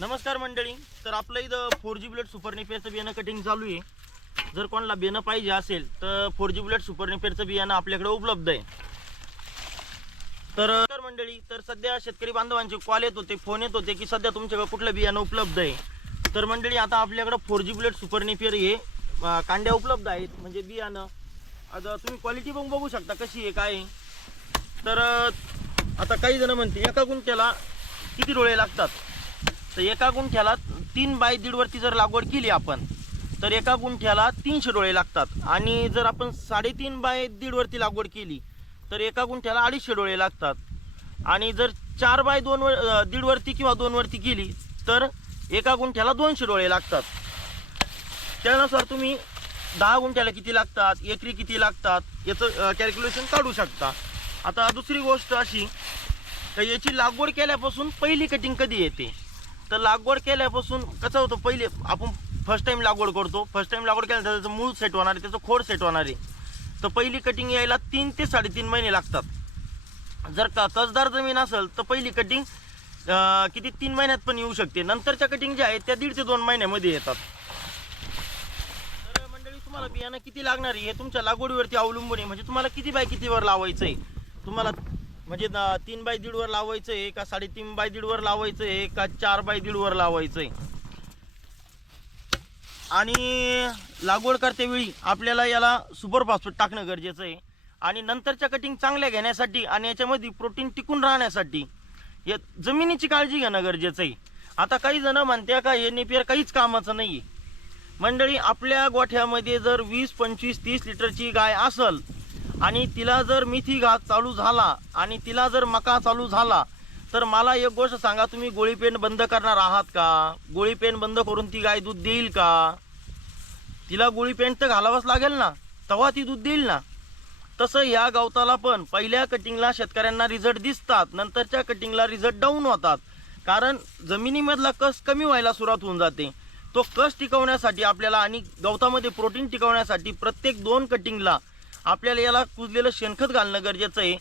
नमस्कार मंडळी. तर आपलं इथं फोर जी बुलेट सुपर निफेअरचं बियाणं कटिंग चालू आहे. जर कोणाला बियाणं पाहिजे असेल तर फोर जी बुलेट सुपर निफेअरचं बियाणं आपल्याकडे उपलब्ध आहे. तर तर मंडळी तर सध्या शेतकरी बांधवांचे कॉल येत होते फोन येत होते की सध्या तुमच्याकडे कुठलं बियाणं उपलब्ध आहे? तर मंडळी आता आपल्याकडं फोर जी बुलेट सुपर निफेअर हे कांड्या उपलब्ध आहेत म्हणजे बियाणं. आता तुम्ही क्वालिटी पण बघू शकता कशी आहे काय आहे. तर आता काही जण म्हणते एका गुंठ्याला किती डोळे लागतात? तर एका गुंठ्याला तीन बाय दीडवरती जर लागवड केली आपण तर एका गुंठ्याला तीनशे डोळे लागतात. आणि जर आपण साडेतीन बाय दीडवरती लागवड केली तर एका गुंठ्याला अडीचशे डोळे लागतात. आणि जर चार बाय दोन वर दीडवरती किंवा दोनवरती केली तर एका गुंठ्याला दोनशे डोळे लागतात. त्यानुसार तुम्ही दहा गुंठ्याला किती लागतात एकरी किती लागतात याचं कॅल्क्युलेशन काढू शकता. आता दुसरी गोष्ट अशी तर याची लागवड केल्यापासून पहिली कटिंग कधी येते? तर लागवड केल्यापासून कसं होतं पहिले आपण फर्स्ट टाइम लागवड करतो. फर्स्ट टाइम लागवड केल्यानंतर त्याचं मूळ सेट होणार आहे त्याचं खोड सेट होणार आहे. तर पहिली कटिंग यायला तीन ते साडेतीन महिने लागतात. जर का कसदार जमीन असेल तर पहिली कटिंग किती? तीन महिन्यात पण येऊ शकते. नंतरच्या कटिंग ज्या आहेत त्या दीड ते दोन महिन्यामध्ये येतात. तर मंडळी तुम्हाला बियाणं किती लागणार आहे हे तुमच्या लागवडीवरती अवलंबून आहे. म्हणजे तुम्हाला किती बाय कितीवर लावायचं आहे तुम्हाला म्हणजे तीन बाय दीडवर लावायचं आहे का साडेतीन बाय दीडवर लावायचं आहे का चार बाय दीडवर लावायचं आहे आणि लागवड करतेवेळी आपल्याला याला सुपर फॉस्फेट टाकणं गरजेचं आहे. आणि नंतरच्या कटिंग चांगल्या घेण्यासाठी आणि याच्यामध्ये प्रोटीन टिकून राहण्यासाठी या जमिनीची काळजी घेणं गरजेचं आहे. आता काही जण म्हणते का हे नेपियर काहीच कामाचं नाही आहे मंडळी आपल्या गोठ्यामध्ये जर वीस पंचवीस तीस लिटरची गाय असल आणि तिला जर मिथी घास चालू झाला आणि तिला जर मका चालू झाला तर मला एक गोष्ट सांगा तुम्ही गोळी पेन बंद करणार आहात का? गोळी पेन बंद करून ती गाय दूध देईल का? तिला गोळी तर घालावंच लागेल ना? तेव्हा ती दूध देईल ना? तसं ह्या गवताला पण पहिल्या कटिंगला शेतकऱ्यांना रिझल्ट दिसतात नंतरच्या कटिंगला रिझल्ट डाऊन होतात. कारण जमिनीमधला कस कमी व्हायला सुरुवात होऊन जाते. तो कस टिकवण्यासाठी आपल्याला आणि गवतामध्ये प्रोटीन टिकवण्यासाठी प्रत्येक दोन कटिंगला आपल्याला याला कुजलेलं शेणखत घालणं गरजेचं आहे.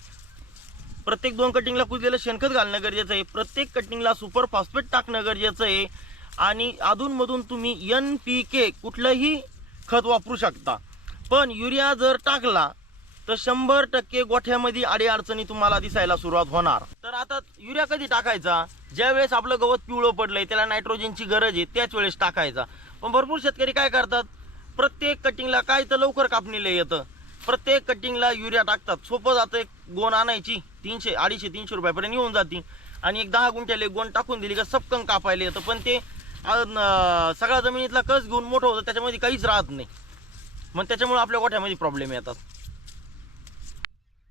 प्रत्येक दोन कटिंगला कुजलेलं शेणखत घालणं गरजेचं आहे. प्रत्येक कटिंगला सुपर फॉस्फेट टाकणं गरजेचं आहे. आणि अधूनमधून तुम्ही एन पी के कुठलंही खत वापरू शकता. पण युरिया जर टाकला तर शंभर टक्के गोठ्यामध्ये अडीअडचणी तुम्हाला दिसायला सुरुवात होणार. तर आता युरिया कधी टाकायचा? ज्या वेळेस आपलं गवत पिवळं पडलंय त्याला नायट्रोजनची गरज आहे त्याच वेळेस टाकायचा. पण भरपूर शेतकरी काय करतात? प्रत्येक कटिंगला काय तर लवकर कापणीला येतं. प्रत्येक कटिंगला युरिया टाकतात. सोपं जातं एक गोण आणायची तीनशे अडीचशे तीनशे रुपयापर्यंत येऊन जाते. आणि एक दहा गुंठ्याला गोण टाकून दिली का सपकन कापायला येतं. पण ते सगळ्या जमिनीतला कस घेऊन मोठं होतं त्याच्यामध्ये काहीच राहत नाही. मग त्याच्यामुळे आपल्या गोठ्यामध्ये प्रॉब्लेम येतात.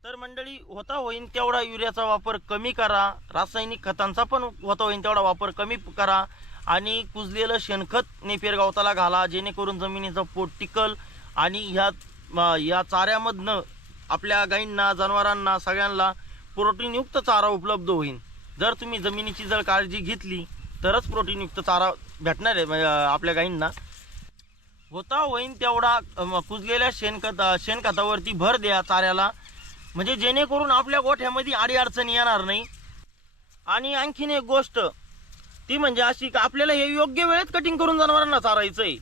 तर मंडळी होता होईन तेवढा युरियाचा वापर कमी करा. रासायनिक खतांचा पण होता होईन तेवढा वापर कमी करा. आणि कुजलेलं शेणखत नेपियर गवताला घाला जेणेकरून जमिनीचं पोट टिकल आणि ह्या या चाऱ्यामधनं आपल्या गाईंना जनावरांना सगळ्यांना प्रोटीनयुक्त चारा उपलब्ध होईल जर तुम्ही जमिनीची जर काळजी घेतली तरच प्रोटीनयुक्त चारा भेटणार आहे आपल्या गाईंना होता होईन तेवढा कुजलेल्या शेणखत शेणखतावरती भर द्या चाऱ्याला. म्हणजे जेणेकरून आपल्या गोठ्यामध्ये अडीअडचणी येणार नाही. आणि आणखीन एक गोष्ट ती म्हणजे अशी का आपल्याला हे योग्य वेळेत कटिंग करून जनावरांना चारायचं आहे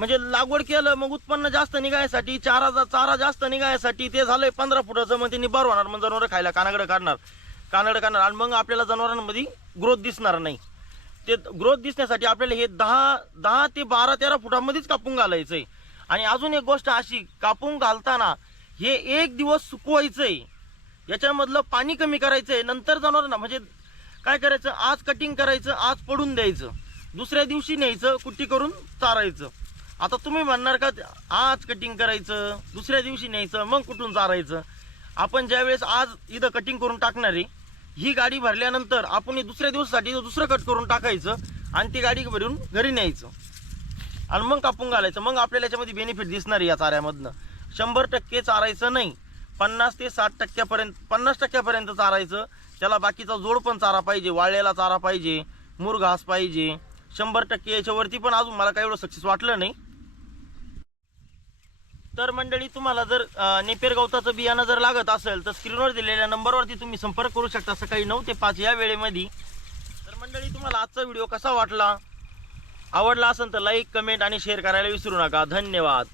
म्हणजे लागवड केलं मग उत्पन्न जास्त निघायसाठी चारा चारा जास्त निघायसाठी ते झालंय पंधरा फुटाचं मग ते निबार होणार मग जनावरं खायला कानाकडे काढणार. कानाकडे काढणार. आणि मग आपल्याला जनावरांमध्ये ग्रोथ दिसणार नाही. ते ग्रोथ दिसण्यासाठी आपल्याला हे दहा दहा ते बारा तेरा फुटामध्येच कापून घालायचं आहे आणि अजून एक गोष्ट अशी कापून घालताना हे एक दिवस सुकवायचं आहे याच्यामधलं पाणी कमी करायचं आहे नंतर जनावरांना म्हणजे काय करायचं? आज कटिंग करायचं आज पडून द्यायचं. दुसऱ्या दिवशी न्यायचं कुट्टी करून चारायचं. आता तुम्ही म्हणणार का आज कटिंग करायचं दुसऱ्या दिवशी न्यायचं मग कुठून चारायचं? आपण ज्यावेळेस आज इथं कटिंग करून टाकणार आहे ही गाडी भरल्यानंतर आपण दुसऱ्या दिवसासाठी दुसरं कट करून टाकायचं आणि ती गाडी भरून घरी न्यायचं. आणि मग कापून घालायचं. मग आपल्याला याच्यामध्ये बेनिफिट दिसणार आहे या चाऱ्यामधनं. शंभर टक्के चारायचं नाही. पन्नास ते साठ टक्क्यापर्यंत पन्नास टक्क्यापर्यंत चारायचं. त्याला बाकीचा जोड पण चारा पाहिजे वाळलेला चारा पाहिजे मूर घास पाहिजे. शंभर टक्के याच्यावरती पण अजून मला काही एवढं सक्सेस वाटलं नाही. तर मंडळी तुम्हाला जर नेपेर गवताचं बियाणं जर लागत असेल तर स्क्रीनवर दिलेल्या नंबरवरती तुम्ही संपर्क करू शकता सकाळी नऊ ते पाच या वेळेमध्ये. तर मंडळी तुम्हाला आजचा व्हिडिओ कसा वाटला? आवडला असेल तर लाईक कमेंट आणि शेअर करायला विसरू नका. धन्यवाद.